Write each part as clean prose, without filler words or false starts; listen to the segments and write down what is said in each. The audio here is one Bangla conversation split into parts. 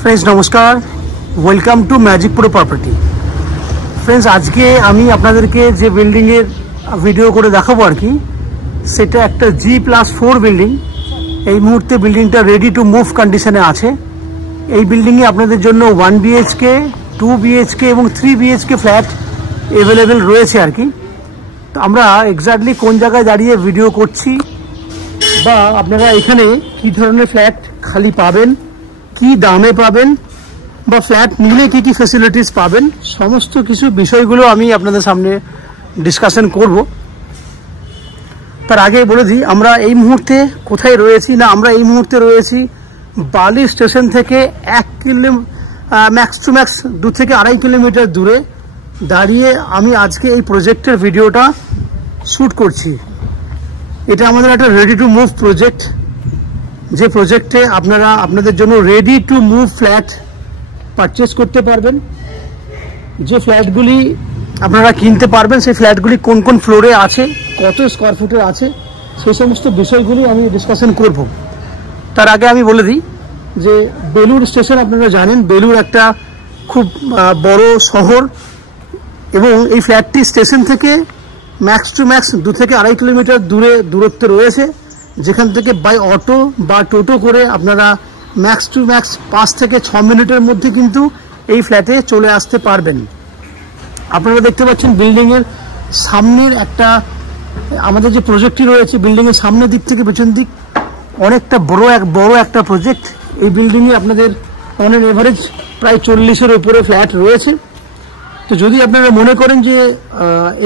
फ्रेंड्स नमस्कार, welcome to magic pro property. Friends आज के आमी आपनादेरके जे बिल्डिंगेर भिडियो करे देखाबो आर कि सेटा एकटा G+4 बिल्डिंग। এই মুহূর্তে বিল্ডিংটা রেডি টু মুভ কন্ডিশনে আছে। এই বিল্ডিংয়ে আপনাদের জন্য 1 BHK, 2 BHK এবং 3 BHK ফ্ল্যাট अवेलेबल রয়েছে আর কি। তো আমরা এক্স্যাক্টলি কোন জায়গায় দাঁড়িয়ে ভিডিও করছি বা আপনারা এখানে কি ধরনের ফ্ল্যাট খালি পাবেন, কি দামে পাবেন বা ফ্ল্যাট নিলে কি কি ফ্যাসিলিটিস পাবেন, সমস্ত কিছু বিষয়গুলো আমি আপনাদের সামনে ডিসকাশন করব। তার আগে বলে দিই আমরা এই মুহূর্তে কোথায় রয়েছি। না, আমরা এই মুহূর্তে রয়েছি বালি স্টেশন থেকে 1 কিলোমিটার ম্যাক্স টু ম্যাক্স 2 থেকে 2.5 কিলোমিটার দূরে দাঁড়িয়ে আমি আজকে এই প্রজেক্টের ভিডিওটা শ্যুট করছি। এটা আমাদের একটা রেডি টু মুভ প্রজেক্ট, যে প্রজেক্টে আপনারা আপনাদের জন্য ready to move flat purchase করতে পারবেন। যে ফ্ল্যাটগুলি আপনারা কিনতে পারবেন সেই ফ্ল্যাটগুলি কোন কোন ফ্লোরে আছে, কত স্কোয়ার ফুটের আছে, সেই সমস্ত বিষয়গুলি আমি ডিসকাশন করব। তার আগে আমি বলে দিই যে বেলুড় স্টেশন, আপনারা জানেন বেলুড় একটা খুব বড় শহর এবং এই ফ্ল্যাটটি স্টেশন থেকে ম্যাক্স টু ম্যাক্স 2 থেকে 2.5 কিলোমিটার দূরত্বে রয়েছে, যেখান থেকে বাই অটো বা টোটো করে আপনারা ম্যাক্স টু ম্যাক্স 5 থেকে 6 মিনিটের মধ্যে কিন্তু এই ফ্ল্যাটে চলে আসতে পারবেন। আপনারা দেখতে পাচ্ছেন বিল্ডিংয়ের সামনের একটা আমাদের যে প্রজেক্টটি রয়েছে, বিল্ডিংয়ের সামনের দিক থেকে পেছন দিক অনেকটা বড় একটা প্রজেক্ট। এই বিল্ডিংয়ে আপনাদের অন এন এভারেজ প্রায় 40-এর উপরে ফ্ল্যাট রয়েছে। তো যদি আপনারা মনে করেন যে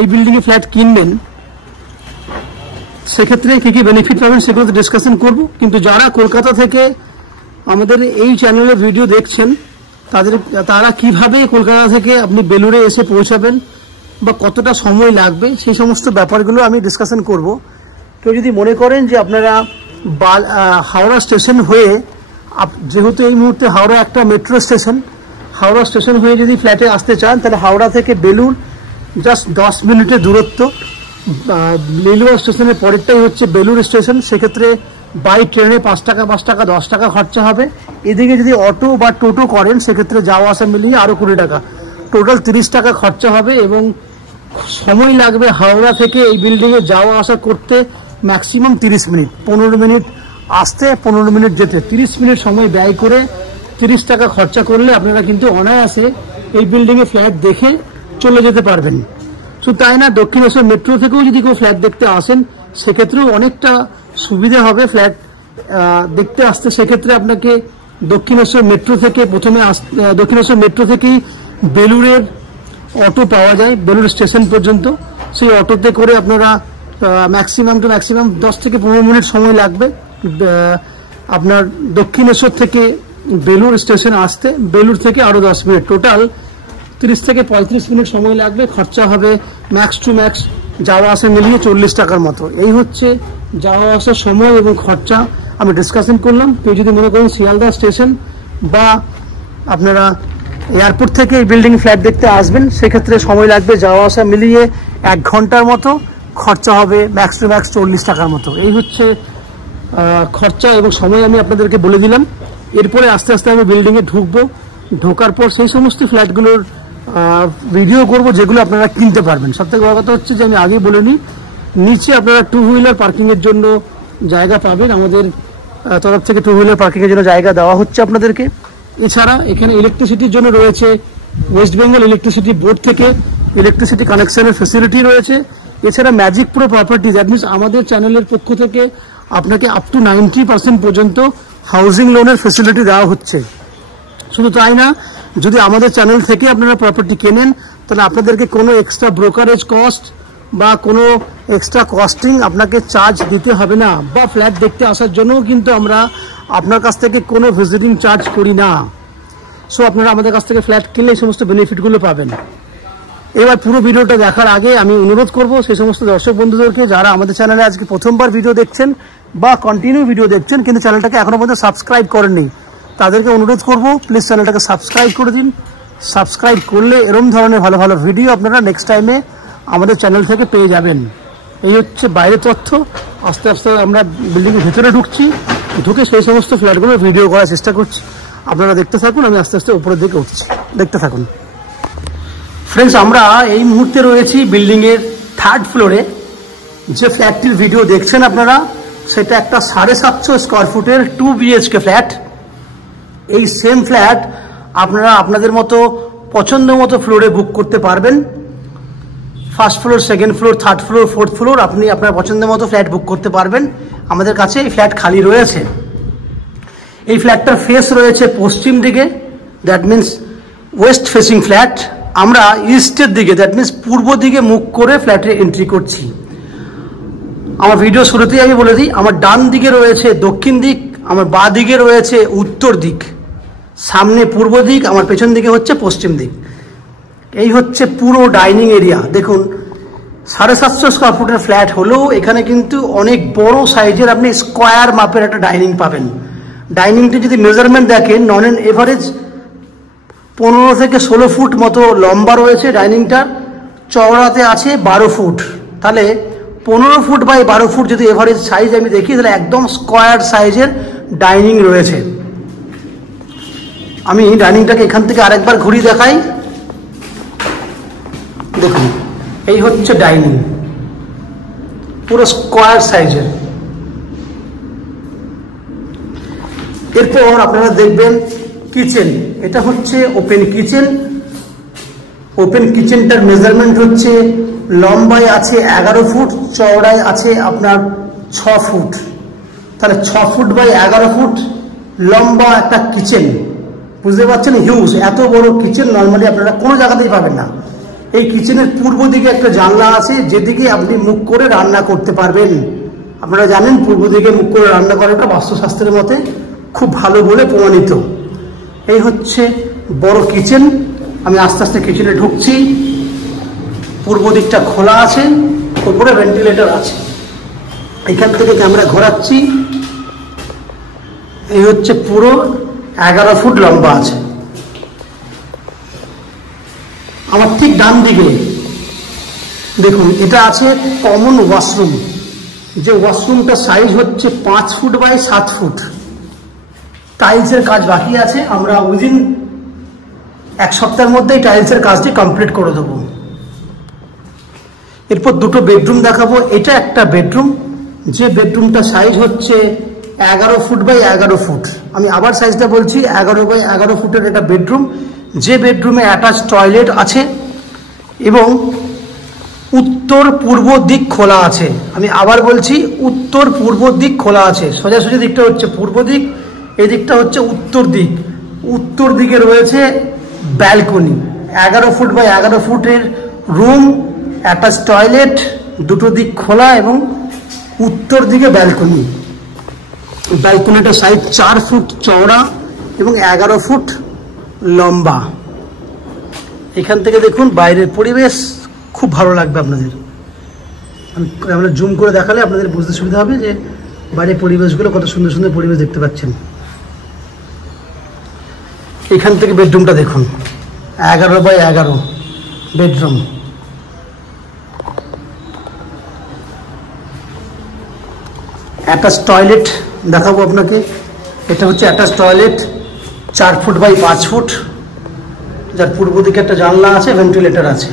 এই বিল্ডিংয়ে ফ্ল্যাট কিনবেন, সেক্ষেত্রে কী কী বেনিফিট পাবেন সেগুলো তো ডিসকাশন করব। কিন্তু যারা কলকাতা থেকে আমাদের এই চ্যানেলে ভিডিও দেখছেন তারা কিভাবে কলকাতা থেকে আপনি বেলুড়ে এসে পৌঁছাবেন বা কতটা সময় লাগবে সেই সমস্ত ব্যাপারগুলো আমি ডিসকাশন করব। কেউ যদি মনে করেন যে আপনারা হাওড়া স্টেশন হয়ে, যেহেতু এই মুহূর্তে হাওড়া একটা মেট্রো স্টেশন, হাওড়া স্টেশন হয়ে যদি ফ্ল্যাটে আসতে চান তাহলে হাওড়া থেকে বেলুড় জাস্ট 10 মিনিটের দূরত্ব। লিলুয়া স্টেশনের পরেরটাই হচ্ছে বেলুড় স্টেশন। সেক্ষেত্রে বাই ট্রেনে 5 টাকা 10 টাকা খরচা হবে। এদিকে যদি অটো বা টোটো করেন সেক্ষেত্রে যাওয়া আসা মিলিয়ে আরও 20 টাকা, টোটাল 30 টাকা খরচা হবে এবং সময় লাগবে হাওড়া থেকে এই বিল্ডিংয়ে যাওয়া আসা করতে ম্যাক্সিমাম 30 মিনিট। 15 মিনিট আসতে, 15 মিনিট যেতে, 30 মিনিট সময় ব্যয় করে 30 টাকা খরচা করলে আপনারা কিন্তু অনায়াসে এই বিল্ডিংয়ে ফ্ল্যাট দেখে চলে যেতে পারবেন। শুধু তাই না, দক্ষিণেশ্বর মেট্রো থেকেও যদি কেউ ফ্ল্যাট দেখতে আসেন সেক্ষেত্রেও অনেকটা সুবিধা হবে ফ্ল্যাট দেখতে আসতে। সেক্ষেত্রে আপনাকে দক্ষিণেশ্বর মেট্রো থেকে দক্ষিণেশ্বর মেট্রো থেকেই বেলুড়ের অটো পাওয়া যায় বেলুড় স্টেশন পর্যন্ত। সেই অটোতে করে আপনারা ম্যাক্সিমাম 10 থেকে 15 মিনিট সময় লাগবে আপনার দক্ষিণেশ্বর থেকে বেলুড় স্টেশন আসতে। বেলুড় থেকে আরও 10 মিনিট, টোটাল 30 থেকে 35 মিনিট সময় লাগবে। খরচা হবে ম্যাক্স টু ম্যাক্স যাওয়া আসা মিলিয়ে 40 টাকার মতো। এই হচ্ছে যাওয়া আসার সময় এবং খরচা আমি ডিসকাশন করলাম। কেউ যদি মনে করেন শিয়ালদা স্টেশন বা আপনারা এয়ারপোর্ট থেকে এই বিল্ডিং ফ্ল্যাট দেখতে আসবেন, সেক্ষেত্রে সময় লাগবে যাওয়া আসা মিলিয়ে 1 ঘন্টার মতো, খরচা হবে ম্যাক্স টু ম্যাক্স 40 টাকার মতো। এই হচ্ছে খরচা এবং সময় আমি আপনাদেরকে বলে দিলাম। এরপরে আস্তে আস্তে আমি বিল্ডিংয়ে ঢুকবো, ঢোকার পর সেই সমস্ত ফ্ল্যাটগুলোর ভিডিও করব যেগুলো আপনারা কিনতে পারবেন। সবথেকে বড় কথা হচ্ছে যে আমি আগেই বলে নিই, নিচে আপনারা 2 হুইলার পার্কিংয়ের জন্য জায়গা পাবেন। আমাদের তরফ থেকে 2 হুইলার পার্কিংয়ের জন্য জায়গা দেওয়া হচ্ছে আপনাদেরকে। এছাড়া এখানে ইলেকট্রিসিটির জন্য রয়েছে ওয়েস্ট বেঙ্গল ইলেকট্রিসিটি বোর্ড থেকে ইলেকট্রিসিটি কানেকশনের ফেসিলিটি রয়েছে। এছাড়া magic pro property, that means আমাদের চ্যানেলের পক্ষ থেকে আপনাকে আপ টু 90% পর্যন্ত হাউজিং লোনের ফেসিলিটি দেওয়া হচ্ছে। শুধু তাই না, যদি আমাদের চ্যানেল থেকে আপনারা প্রপার্টি কেনেন তাহলে আপনাদেরকে কোনো এক্সট্রা ব্রোকারেজ কস্ট বা কোনো এক্সট্রা কস্টিং আপনাকে চার্জ দিতে হবে না, বা ফ্ল্যাট দেখতে আসার জন্যও কিন্তু আমরা আপনার কাছ থেকে কোনো ভিজিটিং চার্জ করি না। সো আপনারা আমাদের কাছ থেকে ফ্ল্যাট কিনলে এই সমস্ত বেনিফিটগুলো পাবেন। এবার পুরো ভিডিওটা দেখার আগে আমি অনুরোধ করব সেই সমস্ত দর্শক বন্ধুদেরকে যারা আমাদের চ্যানেলে আজকে প্রথমবার ভিডিও দেখছেন বা কন্টিনিউ ভিডিও দেখছেন কিন্তু চ্যানেলটাকে এখনো পর্যন্ত সাবস্ক্রাইব করেননি, তাদেরকে অনুরোধ করব প্লিজ চ্যানেলটাকে সাবস্ক্রাইব করে দিন। সাবস্ক্রাইব করলে এরকম ধরনের ভালো ভালো ভিডিও আপনারা নেক্সট টাইমে আমাদের চ্যানেল থেকে পেয়ে যাবেন। এই হচ্ছে বাইরের তথ্য। আস্তে আস্তে আমরা বিল্ডিংয়ের ভেতরে ঢুকছি, ঢুকে সেই সমস্ত ফ্ল্যাটগুলো ভিডিও করার চেষ্টা করছি। আপনারা দেখতে থাকুন, আমি আস্তে আস্তে উপরের দিকে উঠছি, দেখতে থাকুন। ফ্রেন্ডস, আমরা এই মুহূর্তে রয়েছি বিল্ডিংয়ের 3rd ফ্লোরে। যে ফ্ল্যাটটির ভিডিও দেখছেন আপনারা, সেটা একটা 750 স্কোয়ার ফুটের 2 BHK ফ্ল্যাট। এই সেম ফ্ল্যাট আপনারা আপনাদের মতো পছন্দ মতো ফ্লোরে বুক করতে পারবেন। 1st floor, 2nd floor, 3rd floor, 4th floor, আপনি আপনার পছন্দের মতো ফ্ল্যাট বুক করতে পারবেন। আমাদের কাছে এই ফ্ল্যাট খালি রয়েছে। এই ফ্ল্যাটটার ফেস রয়েছে পশ্চিম দিকে, that means West facing flat. আমরা ইস্টের দিকে, দ্যাট মিন্স পূর্ব দিকে মুখ করে ফ্ল্যাটে এন্ট্রি করছি। আমার ভিডিও শুরুতেই আমি বলে দিই, আমার ডান দিকে রয়েছে দক্ষিণ দিক, আমার বাঁ দিকে রয়েছে উত্তর দিক, সামনে পূর্ব দিক, আমার পেছন দিকে হচ্ছে পশ্চিম দিক। এই হচ্ছে পুরো ডাইনিং এরিয়া। দেখুন, 750 স্কোয়ার ফুটের ফ্ল্যাট হলেও এখানে কিন্তু অনেক বড় সাইজের আপনি স্কোয়ার মাপের একটা ডাইনিং পাবেন। ডাইনিংটি যদি মেজারমেন্ট দেখেন, নন অ্যান এভারেজ 15 থেকে 16 ফুট মতো লম্বা রয়েছে ডাইনিংটার, চওড়াতে আছে 12 ফুট। তাহলে 15 ফুট বাই 12 ফুট যদি এভারেজ সাইজ আমি দেখি, তাহলে একদম স্কোয়ার সাইজের ডাইনিং রয়েছে। আমি ডাইনিংটাকে এখান থেকে আরেকবার ঘুরিয়ে দেখাই। দেখুন, এই হচ্ছে ডাইনিং, পুরো স্কোয়ার সাইজের। এরপর আপনারা দেখবেন কিচেন। এটা হচ্ছে ওপেন কিচেন। ওপেন কিচেনটার মেজারমেন্ট হচ্ছে লম্বায় আছে 11 ফুট, চওড়ায় আছে আপনার 6 ফুট। তাহলে 6 ফুট বাই 11 ফুট লম্বা একটা কিচেন, বুঝতে পারছেন? হিউজ, এত বড় কিচেন নর্মালি আপনারা কোনো জায়গাতেই পাবেন না। এই কিচেনের পূর্ব দিকে একটা জানলা আছে, যেদিকে আপনি মুখ করে রান্না করতে পারবেন। আপনারা জানেন পূর্ব দিকে মুখ করে রান্না করাটা বাস্তুশাস্ত্রের মতে খুব ভালো বলে প্রমাণিত। এই হচ্ছে বড় কিচেন। আমি আস্তে আস্তে কিচেনে ঢুকছি। পূর্ব দিকটা খোলা আছে, উপরে ভেন্টিলেটর আছে। এখান থেকে ক্যামেরা ঘোরাচ্ছি। এই হচ্ছে পুরো 11 ফুট লম্বা আছে। আমার ঠিক ডান দিকে দেখুন, এটা আছে কমন ওয়াশরুম। যে ওয়াশরুমটার সাইজ হচ্ছে 5 ফুট বাই 7 ফুট। টাইলসের কাজ বাকি আছে, আমরা উইদিন 1 সপ্তাহের মধ্যেই টাইলসের কাজটি কমপ্লিট করে দেবো। এরপর দুটো বেডরুম দেখাবো। এটা একটা বেডরুম, যে বেডরুমটা সাইজ হচ্ছে 11 ফুট বাই 11 ফুট। আমি আবার সাইজটা বলছি, 11 বাই 11 ফুটের একটা বেডরুম। যে বেডরুমে অ্যাটাচ টয়লেট আছে এবং উত্তর পূর্ব দিক খোলা আছে। আমি আবার বলছি, উত্তর পূর্ব দিক খোলা আছে। সোজাসুজি দিকটা হচ্ছে পূর্ব দিক, এই দিকটা হচ্ছে উত্তর দিক। উত্তর দিকে রয়েছে ব্যালকনি। 11 ফুট বাই 11 ফুটের রুম, অ্যাটাচ টয়লেট, দুটো দিক খোলা এবং উত্তর দিকে ব্যালকনি। ব্যালকনিটা সাইজ 4 ফুট চওড়া এবং 11 ফুট লম্বা। এখান থেকে দেখুন বাইরের পরিবেশ, খুব ভালো লাগবে আপনাদের। আমরা জুম করে দেখালে আপনাদের বুঝতে সুবিধা হবে যে বাইরের পরিবেশগুলো কত সুন্দর সুন্দর পরিবেশ দেখতে পাচ্ছেন। এখান থেকে বেডরুমটা দেখুন, 11 বাই 11 বেডরুম। অ্যাটাচ টয়লেট দেখাবো আপনাকে। এটা হচ্ছে attach toilet, 4 foot by 5 foot, যার পূর্ব দিকে একটা জানলা আছে, ভেন্টিলেটর আছে।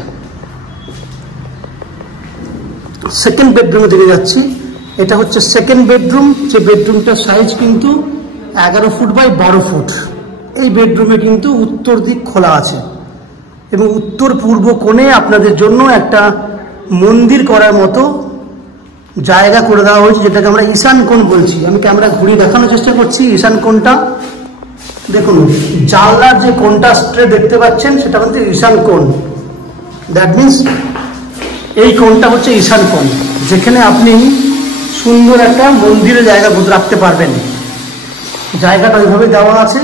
সেকেন্ড বেডরুমে দিকে যাচ্ছি। এটা হচ্ছে সেকেন্ড বেডরুম। যে বেডরুমটার সাইজ কিন্তু 11 ফুট বাই 12 ফুট। এই বেডরুমে কিন্তু উত্তর দিক খোলা আছে এবং উত্তর পূর্ব কোণে আপনাদের জন্য একটা মন্দির করার মতো জায়গা করে দেওয়া হয়েছে, যেটাকে আমরা ঈশান কোণ বলছি। আমি ক্যামেরা ঘুরিয়ে দেখানোর চেষ্টা করছি ঈশান কোণটা। দেখুন, জানলার যে কোণটা স্ট্রেট দেখতে পাচ্ছেন, সেটা হচ্ছে ঈশান কোণ। দ্যাট মিনস এই কোণটা হচ্ছে ঈশান কোণ, যেখানে আপনি সুন্দর একটা মন্দিরের জায়গা রাখতে পারবেন। জায়গাটা ওইভাবে দেওয়া আছে,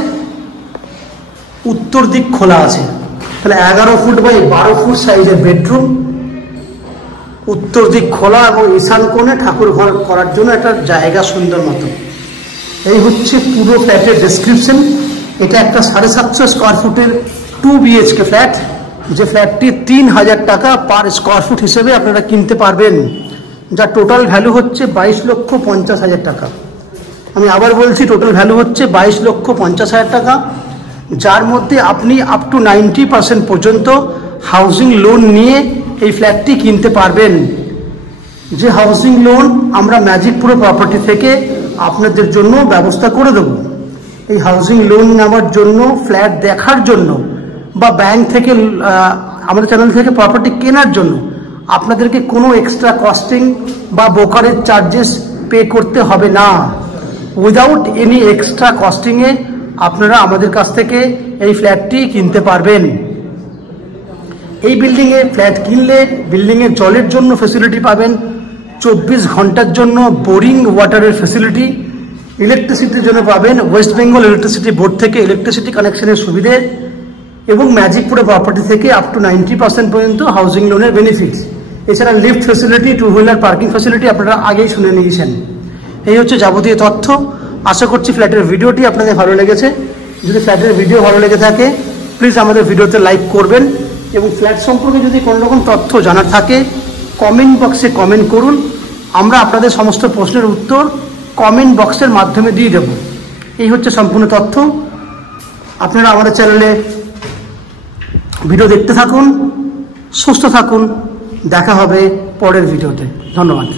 উত্তর দিক খোলা আছে। তাহলে 11 ফুট বাই 12 ফুট সাইজের বেডরুম, উত্তর দিক খোলা এবং ঈশান কোণে ঠাকুর ঘর করার জন্য একটা জায়গা সুন্দর মতো। এই হচ্ছে পুরো ফ্ল্যাটের ডেসক্রিপশন। এটা একটা 750 স্কোয়ার ফুটের 2 BHK ফ্ল্যাট, যে ফ্ল্যাটটি 3000 টাকা পার স্কোয়ার ফুট হিসেবে আপনারা কিনতে পারবেন, যার টোটাল ভ্যালু হচ্ছে 22,50,000 টাকা। আমি আবার বলছি, টোটাল ভ্যালু হচ্ছে 22,50,000 টাকা, যার মধ্যে আপনি আপ টু 90% পর্যন্ত হাউজিং লোন নিয়ে এই ফ্ল্যাটটি কিনতে পারবেন। যে হাউজিং লোন আমরা ম্যাজিকপুর প্রপার্টি থেকে আপনাদের জন্য ব্যবস্থা করে দেব। এই হাউজিং লোন নেওয়ার জন্য, ফ্ল্যাট দেখার জন্য বা ব্যাংক থেকে আমাদের চ্যানেল থেকে প্রপার্টি কেনার জন্য আপনাদেরকে কোনো এক্সট্রা কস্টিং বা ব্রোকারেজ চার্জেস পে করতে হবে না। উইদাউট এনি এক্সট্রা কস্টিংয়ে আপনারা আমাদের কাছ থেকে এই ফ্ল্যাটটি কিনতে পারবেন। এই বিল্ডিংয়ে ফ্ল্যাট কিনলে বিল্ডিংয়ে জলের জন্য ফেসিলিটি পাবেন, 24 ঘন্টার জন্য বোরিং ওয়াটারের ফেসিলিটি, ইলেকট্রিসিটির জন্য পাবেন ওয়েস্ট বেঙ্গল ইলেকট্রিসিটি বোর্ড থেকে ইলেকট্রিসিটি কানেকশনের সুবিধে, এবং ম্যাজিকপুরে প্রপার্টি থেকে আপ টু 90% পর্যন্ত হাউজিং লোনের বেনিফিটস। এছাড়া lift facility, 2 wheeler parking facility আপনারা আগেই শুনে নিয়েছেন। এই হচ্ছে যাবতীয় তথ্য। আশা করছি ফ্ল্যাটের ভিডিওটি আপনাদের ভালো লেগেছে। যদি ফ্ল্যাটের ভিডিও ভালো লেগে থাকে প্লিজ আমাদের ভিডিওতে লাইক করবেন, এবং ফ্ল্যাট সম্পর্কে যদি কোনো রকম তথ্য জানার থাকে কমেন্ট বক্সে কমেন্ট করুন। আমরা আপনাদের সমস্ত প্রশ্নের উত্তর কমেন্ট বক্সের মাধ্যমে দিয়ে দেব। এই হচ্ছে সম্পূর্ণ তথ্য। আপনারা আমাদের চ্যানেলে ভিডিও দেখতে থাকুন, সুস্থ থাকুন। দেখা হবে পরের ভিডিওতে। ধন্যবাদ।